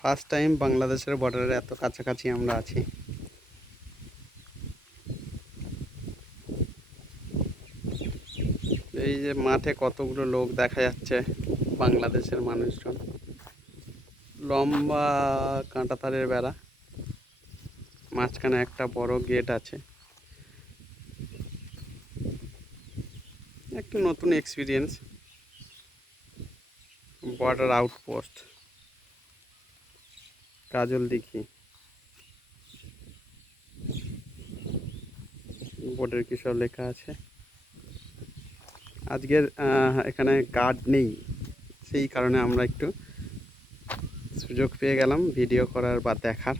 First time বাংলাদেশের বর্ডারের এত কাছাকাছি আমরা আছি। এই যে মাঠে কতগুলো লোক দেখা যাচ্ছে, বাংলাদেশের মানুষজন। লম্বা কাঁটাতারের বেড়া, মাঝখানে একটা বড় গেট আছে। একটু নতুন এক্সপিরিয়েন্স। বর্ডার আউটপোস্ট কাজল দিঘি, বোর্ডের কি সব লেখা আছে। আজকের এখানে গার্ড নেই, সেই কারণে আমরা একটু সুযোগ পেয়ে গেলাম ভিডিও করার বা দেখার।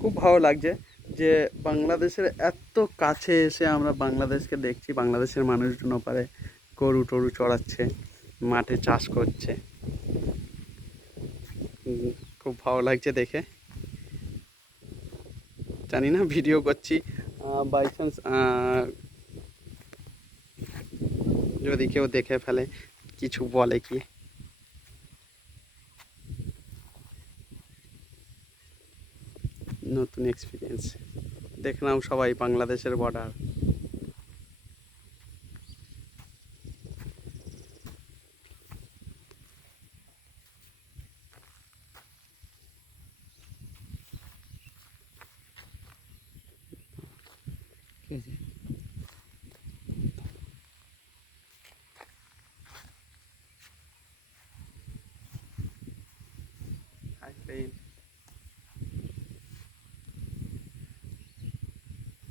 খুব ভালো লাগছে যে বাংলাদেশের এত কাছে এসে আমরা বাংলাদেশকে দেখছি। বাংলাদেশের মানুষজন ওপারে গরু টরু চড়াচ্ছে, মাঠে চাষ করছে। খুব ভালো লাগছে দেখে। জানি না ভিডিও করছি, বাই চান্স যদি কেউ দেখে ফেলে কিছু বলে কি। নতুন এক্সপিরিয়েন্স। দেখলাম সবাই বাংলাদেশের বর্ডার।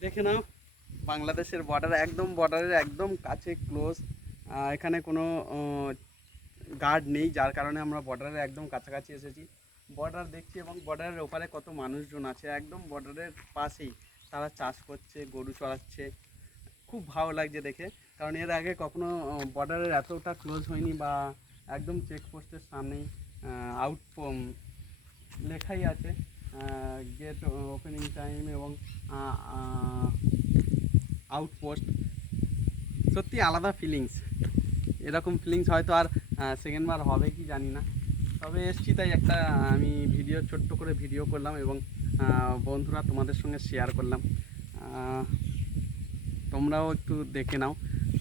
দেখে নাও বাংলাদেশের বর্ডারের একদম কাছে, ক্লোজ। এখানে কোনো গার্ড নেই, যার কারণে আমরা বর্ডারের একদম কাছাকাছি এসেছি। বর্ডার দেখছি এবং বর্ডারের ওপারে কত মানুষজন আছে একদম বর্ডারের পাশেই। তারা চাষ করছে, গরু চড়াচ্ছে। খুব ভালো লাগছে দেখে, কারণ এর আগে কখনো বর্ডারের এতটা ক্লোজ হয়নি, বা একদম চেকপোস্টের সামনেই আউট লেখাই আছে গেট ওপেনিং টাইম এবং আউটপোস্ট। সত্যি আলাদা ফিলিংস। এরকম ফিলিংস হয়তো আর সেকেন্ডবার হবে কি জানি না। তবে এসছি তাই একটা আমি ছোট্ট করে ভিডিও করলাম এবং বন্ধুরা তোমাদের সঙ্গে শেয়ার করলাম। তোমরাও একটু দেখে নাও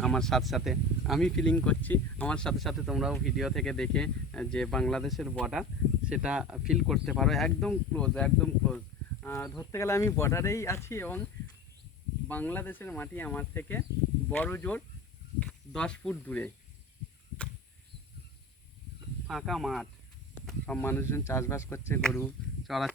আমার সাথে সাথে। আমি ফিলিং করছি, আমার সাথে সাথে তোমরাও ভিডিও থেকে দেখে যে বাংলাদেশের বর্ডার সেটা ফিল করতে পারো। একদম ক্লোজ, একদম ক্লোজ। ধরতে গেলে আমি বর্ডারেই আছি এবং বাংলাদেশের মাটি আমার থেকে বড় জোর 10 ফুট দূরে। ফাঁকা মাঠ, সব মানুষজন চাষবাস করছে, গরু চড়াচ্ছে।